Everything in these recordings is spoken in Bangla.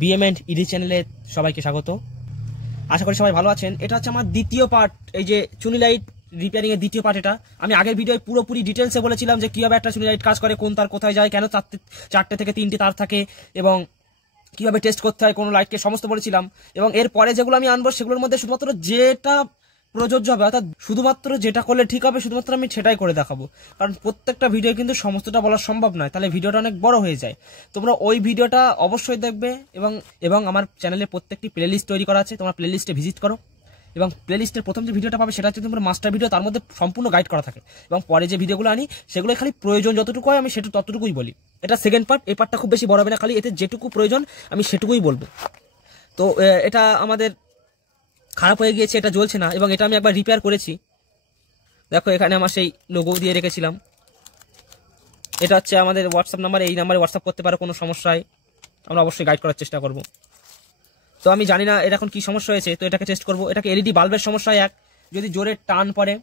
BM&ED চ্যানেলে সবাইকে স্বাগত। আশা করি সবাই ভালো আছেন। এটা হচ্ছে আমার দ্বিতীয় পার্ট, এই যে চুনি লাইট রিপেয়ারিং এর দ্বিতীয় পার্ট। এটা আমি আগের ভিডিওয় পুরোপুরি ডিটেলসে বলেছিলাম যে কিভাবে একটা চুনি লাইট কাজ করে, কোন তার কোথায় যায়, কেন চারটে থেকে তিনটে তার থাকে এবং কিভাবে টেস্ট করতে হয় কোনো লাইটকে, সমস্ত বলেছিলাম। এবং এর পরে যেগুলো আমি আনবো সেগুলোর মধ্যে শুধুমাত্র যেটা প্রযোজ্য হবে, অর্থাৎ শুধুমাত্র যেটা করলে ঠিক হবে শুধুমাত্র আমি সেটাই করে দেখাবো। কারণ প্রত্যেকটা ভিডিও কিন্তু সমস্তটা বলা সম্ভব নয়, তাহলে ভিডিওটা অনেক বড় হয়ে যায়। তোমরা ওই ভিডিওটা অবশ্যই দেখবে এবং আমার চ্যানেলে প্রত্যেকটি প্লেলিস্ট তৈরি করা আছে, তোমরা প্লেলিস্টে ভিজিট করো। এবং প্লেলিস্টের প্রথম যে ভিডিওটা পাবে সেটা হচ্ছে তোমার মাস্টার ভিডিও, তার মধ্যে সম্পূর্ণ গাইড করা থাকে। এবং পরে যে ভিডিওগুলো আনি সেগুলো খালি প্রয়োজন যতটুকু হয় আমি সেটুকু ততটুকুই বলি। এটা সেকেন্ড পার্ট, এই পার্টটা খুব বেশি বড় হবে না, খালি এতে যেটুকু প্রয়োজন আমি সেটুকুই বলবো। তো এটা আমাদের খারাপ হয়ে গিয়েছে, এটা জ্বলছে না এবং এটা আমি একবার রিপেয়ার করেছি। দেখো এখানে আমার সেই লোগো দিয়ে রেখেছিলাম। এটা হচ্ছে আমাদের হোয়াটসঅ্যাপ নাম্বার, এই নাম্বারে হোয়াটসঅ্যাপ করতে পারো কোনো সমস্যায়, আমরা অবশ্যই গাইড করার চেষ্টা করব। তো আমি জানি না এটা এখন কি সমস্যা হয়েছে, তো এটাকে টেস্ট করবো। এটাকে এলইডি বাল্বের সমস্যা। যদি জোরে টান পড়ে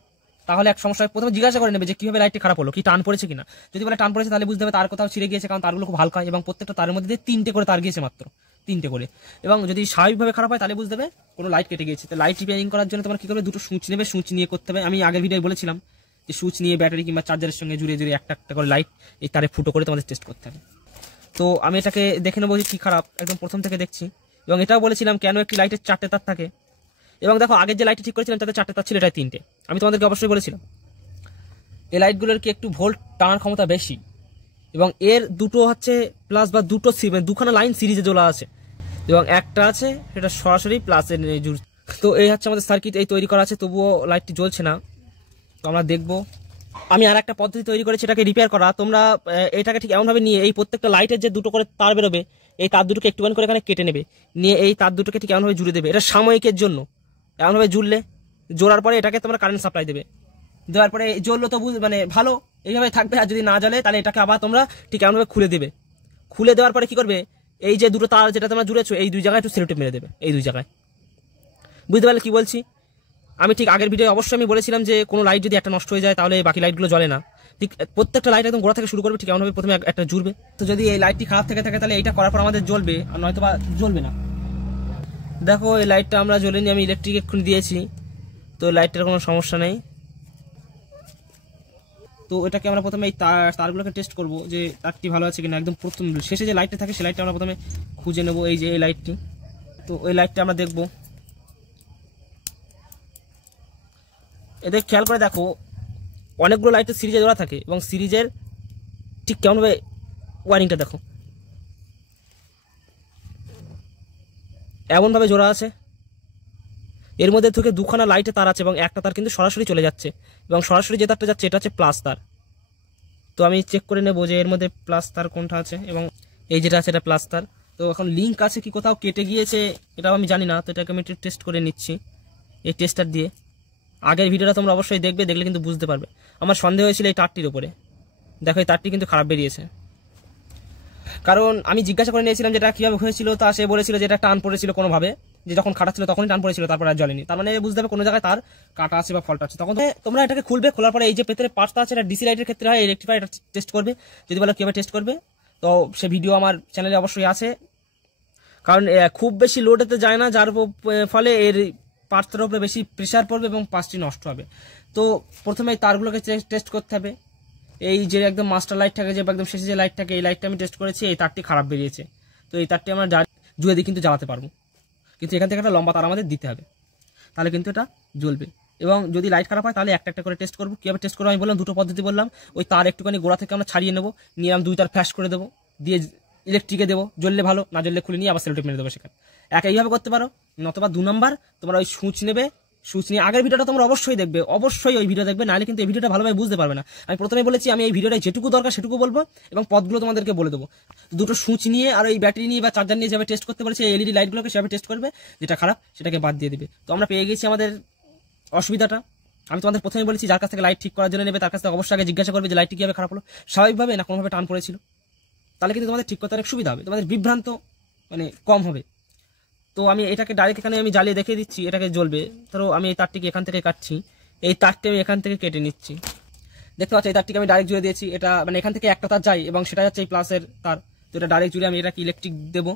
তাহলে এক সমস্যা, প্রথমে জিজ্ঞাসা করে নেবে যে কিভাবে লাইটটি খারাপ হলো, কি টান পড়েছে কিনা। যদি বলে টান পড়েছে তাহলে বুঝতে হবে তার কোথাও ছিঁড়ে গিয়েছে, কারণ তারগুলো খুব হালকা এবং প্রত্যেকটা তারের মধ্যে দিয়ে 3টে করে তার গিয়েছে, মাত্র 3টে করে। এবং যদি স্বাভাবিকভাবে খারাপ হয় তাহলে বুঝতে হবে কোনো লাইট কেটে গিয়েছে। তো লাইট রিপেয়ারিং করার জন্য তোমার কি করবে, দুটো সুইচ নেবে, সুইচ নিয়ে করতে হবে। আমি আগের ভিডিওয় বলেছিলাম যে সুইচ নিয়ে ব্যাটারি কিংবা চার্জারের সঙ্গে জুড়ে একটা একটা করে লাইট এই তারে ফুটো করে তোমাদের টেস্ট করতে হবে। তো আমি এটাকে দেখে নেবো যে কি খারাপ, একদম প্রথম থেকে দেখছি। এবং এটাও বলেছিলাম কেন একটি লাইটের 4টে তার থাকে। এবং দেখো আগের যে লাইটটি ঠিক করেছিলাম তাতে 4টে তার ছিল, এটাই 3টে। আমি তোমাদেরকে অবশ্যই বলেছিলাম এই লাইটগুলোর কি একটু ভোল্ট টানার ক্ষমতা বেশি এবং এর দুটো হচ্ছে প্লাস বা দুখানা লাইন সিরিজে জ্বলা আছে এবং একটা আছে সেটা সরাসরি প্লাসের জুড়ছে। তো এই হচ্ছে আমাদের সার্কিট, এই তৈরি করা আছে, তবুও লাইটটি জ্বলছে না। তো আমরা দেখবো। আমি আর একটা পদ্ধতি তৈরি করেছি এটাকে রিপেয়ার করা। তোমরা এটাকে ঠিক এমনভাবে নিয়ে এই প্রত্যেকটা লাইটের যে দুটো করে তার বেরোবে, এই তার দুটোকে একটুখানি করে এখানে কেটে নেবে, নিয়ে এই তার দুটোকে ঠিক এমনভাবে জুড়ে দেবে। এটা সাময়িকের জন্য এমনভাবে জুড়লে, জোড়ার পরে এটাকে তোমরা কারেন্ট সাপ্লাই দেবে, দেওয়ার পরে জ্বললো তো মানে ভালো, এইভাবে থাকবে। আর যদি না জ্বলে তাহলে এটাকে আবার তোমরা ঠিক এমনভাবে খুলে দেবে। খুলে দেওয়ার পরে কি করবে, এই যে দুটো তার যেটা তোমরা জুড়েছো এই দুই জায়গায় একটু সেলোটেপ মেরে দেবে, এই দুই জায়গায়। বুঝতে পারলে কি বলছি? আমি ঠিক আগের ভিডিও অবশ্যই আমি বলেছিলাম যে কোনো লাইট যদি একটা নষ্ট হয়ে যায় তাহলে বাকি লাইটগুলো জ্বলে না। ঠিক প্রত্যেকটা লাইট একদম গোড়া থেকে শুরু করবে, ঠিক এমনভাবে প্রথমে একটা জুড়বে। তো যদি এই লাইটটি খারাপ থেকে থাকে তাহলে এইটা করার পর আমাদের জ্বলবে, আর নয়তো বা জ্বলবে না। দেখো এই লাইটটা আমরা জ্বলেনি, আমি ইলেকট্রিক এক্ষুনি দিয়েছি, তো লাইটটার কোনো সমস্যা নেই। তো এটাকে আমরা প্রথমে এই তারগুলোকে টেস্ট করব যে তারটি ভালো আছে কিনা। একদম প্রথম শেষে যে লাইটটা থাকে সেই লাইটটা আমরা প্রথমে খুঁজে নেব, এই যে এই লাইটটি। তো এই লাইটটা আমরা দেখব। এদের খেয়াল করে দেখো অনেকগুলো লাইটের সিরিজে জোড়া থাকে এবং সিরিজের ঠিক কেমনভাবে ওয়ারিংটা দেখো, এমনভাবে জোড়া আছে। এর মধ্যে থেকে দুখানা লাইটে তার আছে এবং একটা তার কিন্তু সরাসরি চলে যাচ্ছে এবং সরাসরি যে তারটা যাচ্ছে এটা হচ্ছে প্লাস তার। তো আমি চেক করে নেবো যে এর মধ্যে প্লাস তার কোনটা আছে এবং এই যেটা আছে এটা প্লাস তার। তো এখন লিঙ্ক আছে কি কোথাও কেটে গিয়েছে এটাও আমি জানি না, তো এটাকে আমি একটু টেস্ট করে নিচ্ছি এই টেস্টার দিয়ে। আগের ভিডিওটা তোমরা অবশ্যই দেখবে, দেখলে কিন্তু বুঝতে পারবে। আমার সন্দেহ হয়েছিল এই তারটির উপরে। দেখো এই তারটি কিন্তু খারাপ বেরিয়েছে, কারণ আমি জিজ্ঞাসা করে নিয়েছিলাম যেটা কীভাবে হয়েছিল। তা সে বলেছিল যে এটা টান পড়েছিল কোনোভাবে, যে যখন কাটা ছিল তখনই টান পড়েছিল, তারপর আর জ্বলেনি। তার মানে বুঝতে হবে কোনো জায়গায় তার কাটা আছে বা ফল্ট আছে। তখন তোমরা এটাকে খুলবে, খোলার পরে এই যে ভেতরে পার্টটা আছে এটা ডিসি লাইটের ক্ষেত্রে হয়, ইলেকট্রিফাই এটা টেস্ট করবে। যদি বলো কীভাবে টেস্ট করবে তো সে ভিডিও আমার চ্যানেলে অবশ্যই আছে। কারণ খুব বেশি লোডেতে যায় না, যার ফলে এর পার্টসটার উপরে বেশি প্রেশার পড়বে এবং পার্টসটি নষ্ট হবে। তো প্রথমে এই তারগুলোকে টেস্ট করতে হবে। এই যে একদম মাস্টার লাইট থাকে, যে একদম শেষে যে লাইট থাকে, এই লাইটটা আমি টেস্ট করেছি, এই তারটি খারাপ বেরিয়েছে। তো এই তারটি আমরা জুয়ে দিয়ে কিন্তু জ্বালাতে পারবো, কিন্তু এখান থেকে একটা লম্বা তার আমাদের দিতে হবে, তাহলে কিন্তু এটা জ্বলবে। এবং যদি লাইট খারাপ হয় তাহলে একটা একটা করে টেস্ট করবো। কীভাবে টেস্ট করবো আমি বললাম, দুটো পদ্ধতি বললাম। ওই তার একটুখানি গোড়া থেকে আমরা ছাড়িয়ে নেবো, নিয়ে আমি 2 তার ফ্ল্যাশ করে দেবো, দিয়ে ইলেকট্রিকে দেবো, জ্বললে ভালো, না জ্বললে খুলে নিয়ে আবার সেলোটেপ মেরে দেবো সেখানে। এইভাবে করতে পারো। নতবা 2 নাম্বার তোমরা ওই সুইচ নেবে, সুইচ নিয়ে আগের ভিডিওটা তোমরা অবশ্যই দেখবে, অবশ্যই ওই ভিডিও দেখবে, নাহলে কিন্তু এই ভিডিওটা ভালোভাবে বুঝতে পারবে না। আমি প্রথমে বলেছি আমি এই ভিডিওটা যেটুকু দরকার সেটুকু বলবো এবং পথগুলো তোমাদেরকে বলে দেবো। দুটো সুইচ নিয়ে আর ওই ব্যাটারি নিয়ে বা চার্জার নিয়ে যাবে টেস্ট করতে পারছে, এই এলইডি লাইটগুলোকে সেভাবে টেস্ট করবে, যেটা খারাপ সেটাকে বাদ দিয়ে দিবে। তো আমরা পেয়ে গেছি আমাদের অসুবিধাটা। আমি তোমাদের প্রথমে বলেছি যার কাছ থেকে লাইট ঠিক করার জন্য নেবে তার কাছ থেকে অবশ্যই আগে জিজ্ঞাসা করবে যে লাইটটি কীভাবে খারাপ হলো, স্বাভাবিকভাবে না কোনোভাবে টান পড়েছিল, তাহলে কিন্তু তোমাদের ঠিক করতে অনেক সুবিধা হবে, তোমাদের বিভ্রান্ত মানে কম হবে। তো আমি এটাকে ডাইরেক্ট এখানে আমি জ্বালিয়ে দেখিয়ে দিচ্ছি, এটাকে জ্বলবে। ধরো আমি এই তারটিকে এখান থেকে কাটছি, এই তারটি আমি এখান থেকে কেটে নিচ্ছি। দেখতে পাচ্ছি এই তারটিকে আমি ডাইরেক্ট জুড়ে দিয়েছি। এটা মানে এখান থেকে একটা তার যাই এবং সেটা হচ্ছে এই প্লাসের তার। তো এটা ডাইরেক্ট জুড়ে আমি এটাকে ইলেকট্রিক দেবো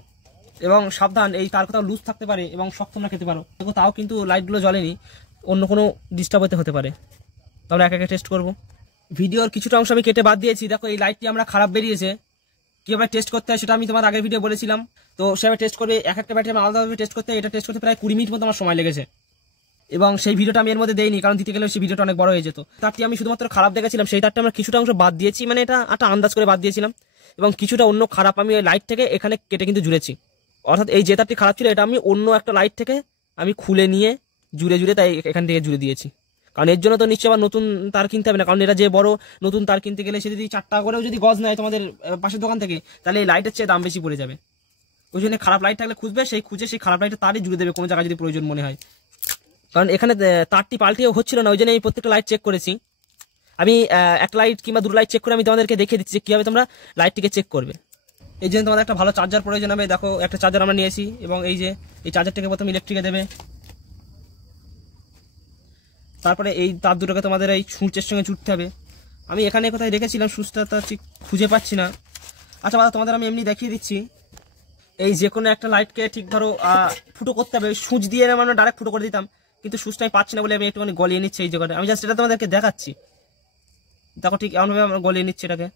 এবং সাবধান, এই তার কোথাও লুজ থাকতে পারে এবং শক্ত না খেতে পারো। দেখো তাও কিন্তু লাইটগুলো জ্বলেনি, অন্য কোনো ডিস্টার্ব হতে পারে। তাহলে একে একে টেস্ট করব। ভিডিওর কিছুটা অংশ আমি কেটে বাদ দিয়েছি। দেখো এই লাইটটি আমরা খারাপ বেরিয়েছে, কীভাবে টেস্ট করতে হয় সেটা আমি তোমার আগের ভিডিও বলেছিলাম। তো সেভাবে টেস্ট করবে, এক একটা ব্যাটারি আমি আলাদাভাবে টেস্ট করতে, এটা টেস্ট করতে প্রায় 20 মিনিট মতো আমার সময় লেগেছে। এবং সেই ভিডিওটা আমি এর মধ্যে দেইনি, কারণ দিতে গেলে সেই ভিডিওটা অনেক বড় হয়ে যেত। তারটি আমি শুধুমাত্র খারাপ দেখেছিলাম, সেই তারটা আমরা কিছুটা অংশ বাদ দিয়েছি, মানে এটা একটা আন্দাজ করে বাদ দিয়েছিলাম। এবং কিছুটা অন্য খারাপ আমি ওই লাইট থেকে এখানে কেটে কিন্তু জুড়েছি। অর্থাৎ এই যে তারটি খারাপ ছিল এটা আমি অন্য একটা লাইট থেকে আমি খুলে নিয়ে জুড়ে তাই এখান থেকে জুড়ে দিয়েছি। কারণ এর জন্য তো নিশ্চয়ই আবার নতুন তার কিনতে হবে না, কারণ এটা যে বড় নতুন তার কিনতে গেলে সে যদি 4 টাকা করেও যদি গজ নেয় তোমাদের পাশের দোকান থেকে, তাহলে এই লাইটের চেয়ে দাম বেশি পড়ে যাবে। ওই জন্য খারাপ লাইট থাকলে খুঁজবে, সেই খারাপ লাইটটা তারই জুড়ে দেবে কোনো জায়গায় যদি প্রয়োজন মনে হয়। কারণ এখানে তারটি পাল্টিও হচ্ছিল না, ওই জন্য আমি প্রত্যেকটা লাইট চেক করেছি। আমি এক লাইট কিংবা 2 লাইট চেক করে আমি তোমাদেরকে দেখিয়ে দিচ্ছি কীভাবে তোমরা লাইটটিকে চেক করবে। এই জন্য তোমাদের একটা ভালো চার্জার প্রয়োজন হবে। দেখো একটা চার্জার আমরা নিয়েছি, এবং এই যে এই চার্জারটাকে প্রথমে ইলেকট্রিকে দেবে, তারপরে এই তার দুটোকে তোমাদের এই সুইচের সঙ্গে জুড়তে হবে। আমি এখানে কোথায় রেখেছিলাম সুইচটা, তা ঠিক খুঁজে পাচ্ছি না। আচ্ছা বাবা, তোমাদের আমি এমনি দেখিয়ে দিচ্ছি। এই যে কোনো একটা লাইটকে ঠিক ধরো ফুটো করতে হবে, সুইচ দিয়ে আমরা ডাইরেক্ট ফুটো করে দিতাম, কিন্তু সুইচটা আমি পাচ্ছি না বলে আমি একটুখানি গলিয়ে নিচ্ছি এই জায়গাটা। আমি জাস্ট এটা তোমাদেরকে দেখাচ্ছি। দেখো ঠিক এমনভাবে আমরা গলিয়ে নিচ্ছি এটাকে।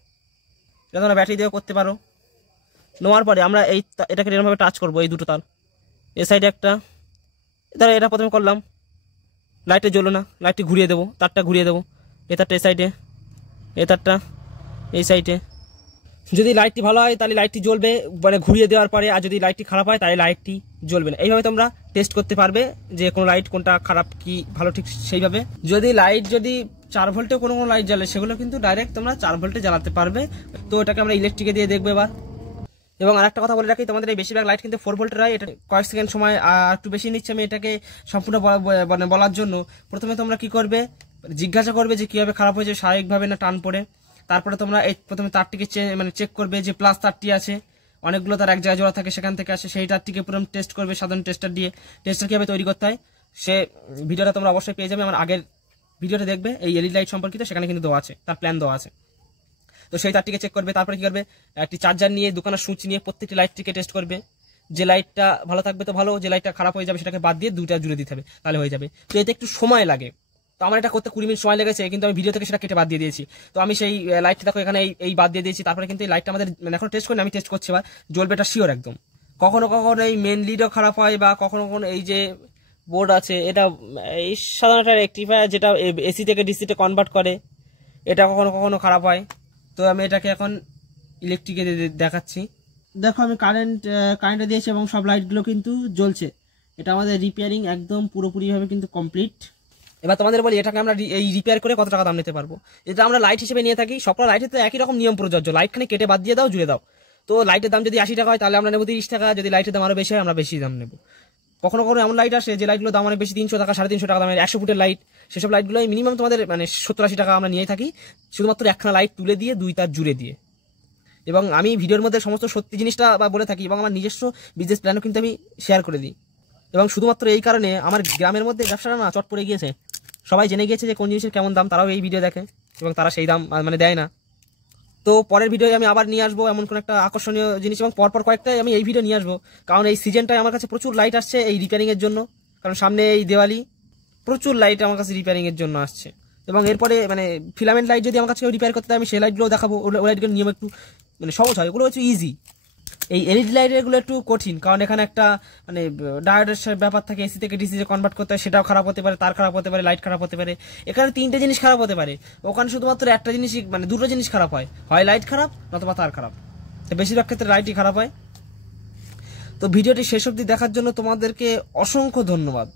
এটা তোমরা ব্যাটারি দিয়েও করতে পারো। নেওয়ার পরে আমরা এটাকে এরকমভাবে টাচ করবো, এই দুটো তার এ সাইডে একটা, ধরো এটা প্রথমে করলাম, লাইটে জ্বলো না, লাইটটি ঘুরিয়ে দেবো, তারটা ঘুরিয়ে দেবো, এ তারটা এই সাইডে, এ তারটা এই সাইডে। যদি লাইটটি ভালো হয় তাহলে লাইটটি জ্বলবে, মানে ঘুরিয়ে দেওয়ার পরে, আর যদি লাইটটি খারাপ হয় তাহলে লাইটটি জ্বলবে না। এইভাবে তোমরা টেস্ট করতে পারবে যে কোনো লাইট কোনটা খারাপ কি ভালো, ঠিক সেইভাবে। যদি 4 ভোল্টে কোনো লাইট জ্বালে, সেগুলো কিন্তু ডাইরেক্ট তোমরা 4 ভোল্টে জ্বালাতে পারবে। তো এটাকে আমরা ইলেকট্রিকে দিয়ে দেখবো এবার। এবং আরেকটা কথা বলে রাখি, তোমাদের এই বেশিরভাগ লাইট কিন্তু 4 ভোল্টের হয়। এটা কয়েক সেকেন্ড সময় একটু বেশি নিচ্ছে, আমি এটাকে সম্পূর্ণ বলার জন্য। প্রথমে তোমরা কি করবে, জিজ্ঞাসা করবে যে কীভাবে খারাপ হয়েছে, স্বাভাবিকভাবে না টান পড়ে। তারপরে তোমরা এই প্রথমে তারটিকে চেক করবে যে প্লাস তারটি আছে, অনেকগুলো তার এক জায়গায় জোড়া থাকে, সেখান থেকে আসে, সেই তারটিকে পুরো টেস্ট করবে সাধারণ টেস্টার দিয়ে। টেস্টার কীভাবে তৈরি করতে হয় সে ভিডিওটা তোমরা অবশ্যই পেয়ে যাবে, আমার আগের ভিডিওটা দেখবে এই এলইডি লাইট সম্পর্কিত, সেখানে কিন্তু দেওয়া আছে, তার প্ল্যান দেওয়া আছে। তো সেই তারটিকে চেক করবে। তারপরে কি করবে, একটি চার্জার নিয়ে, দোকানের সুইচ নিয়ে প্রত্যেকটি লাইটটিকে টেস্ট করবে। যে লাইটটা ভালো থাকবে তো ভালো, যে লাইটটা খারাপ হয়ে যাবে সেটাকে বাদ দিয়ে 2টা জুড়ে দিতে হবে, তাহলে হয়ে যাবে। তো এতে একটু সময় লাগে, তো আমার এটা করতে 20 মিনিট সময় লেগেছে, কিন্তু আমি ভিডিও থেকে সেটা কেটে বাদ দিয়ে দিয়েছি। তো আমি সেই লাইটটা দেখো এখানে এই বাদ দিয়ে দিয়েছি। তারপরে কিন্তু এই লাইটটা আমাদের এখন টেস্ট করি, আমি টেস্ট করছি এবার, জ্বলবে এটা শিওর একদম। কখনো কখনো এই মেন লিডও খারাপ হয়, বা কখনো কখনো এই যে বোর্ড আছে এটা, এই সাধারণত রেকটিফায়ার যেটা এসি থেকে ডিসিতে কনভার্ট করে, এটা কখনো কখনো খারাপ হয়। তো আমি এটাকে এখন ইলেকট্রিকে দেখাচ্ছি। দেখো আমি কারেন্টটা দিয়েছি এবং সব লাইটগুলো কিন্তু জ্বলছে। এটা আমাদের রিপেয়ারিং একদম পুরোপুরিভাবে কিন্তু কমপ্লিট। এবার তোমাদের বলি এটাকে আমরা এই রিপেয়ার করে কত টাকা দাম নিতে পারবো। এটা আমরা লাইট হিসেবে নিয়ে থাকি, সবগুলো লাইটের তো একই রকম নিয়ম প্রযোজ্য, লাইটখানে কেটে বাদ দিয়ে দাও, জুড়ে দাও। তো লাইটের দাম যদি 80 টাকা হয় তাহলে আমরা নেবো 30 টাকা, যদি লাইটের দাম আরও বেশি হয় আমরা বেশি দাম নেবো। কখনো কখনো এমন লাইট আসে যে লাইটগুলো দাম অনেক বেশি, 300 টাকা 350 টাকা দামের 100 ফুটের লাইট, সেসব লাইটগুলো মিনিমাম তোমাদের 70-80 টাকা আমরা নিয়ে থাকি, শুধুমাত্র একখানা লাইট তুলে দিয়ে 2 তার জুড়ে দিয়ে। এবং আমি ভিডিওর মধ্যে সমস্ত সত্যি জিনিসটা বলে থাকি, এবং আমার নিজস্ব বিজনেস প্ল্যানও কিন্তু আমি শেয়ার করে দিই। এবং শুধুমাত্র এই কারণে আমার গ্রামের মধ্যে ব্যবসাটা না চট পড়ে গিয়েছে, সবাই জেনে গিয়েছে যে কোন জিনিসের কেমন দাম, তারাও এই ভিডিও দেখে এবং তারা সেই দাম দেয় না। তো পরের ভিডিও আমি আবার নিয়ে আসবো এমন কোন একটা আকর্ষণীয় জিনিস, এবং পরপর কয়েকটাই আমি এই ভিডিও নিয়ে আসবো, কারণ এই সিজনটায় আমার কাছে প্রচুর লাইট আসছে এই রিপেয়ারিং এর জন্য। কারণ সামনে এই দিওয়ালি, প্রচুর লাইট আমার কাছে রিপেয়ারিং এর জন্য আসছে। এবং এরপরে ফিলামেন্ট লাইট যদি আমার কাছে রিপেয়ার করতে হয়, আমি সেই লাইটগুলো দেখাবো। ওই লাইটগুলো নিয়ম একটু সহজ হয়, ওগুলো হচ্ছে ইজি। এই এলইডি লাইটের গুলো একটু কঠিন, কারণ এখানে একটা ডায়োডের ব্যাপার থাকে, এসি থেকে ডিসি কনভার্ট করতে হয়, সেটাও খারাপ হতে পারে, তার খারাপ হতে পারে, লাইট খারাপ হতে পারে। এখানে 3টে জিনিস খারাপ হতে পারে, ওখানে শুধুমাত্র একটা জিনিসই 2টো জিনিস খারাপ হয়, হয় লাইট খারাপ নতুবা তার খারাপ। তো বেশিরভাগ ক্ষেত্রে লাইটই খারাপ হয়। তো ভিডিওটি শেষ অবধি দেখার জন্য তোমাদেরকে অসংখ্য ধন্যবাদ।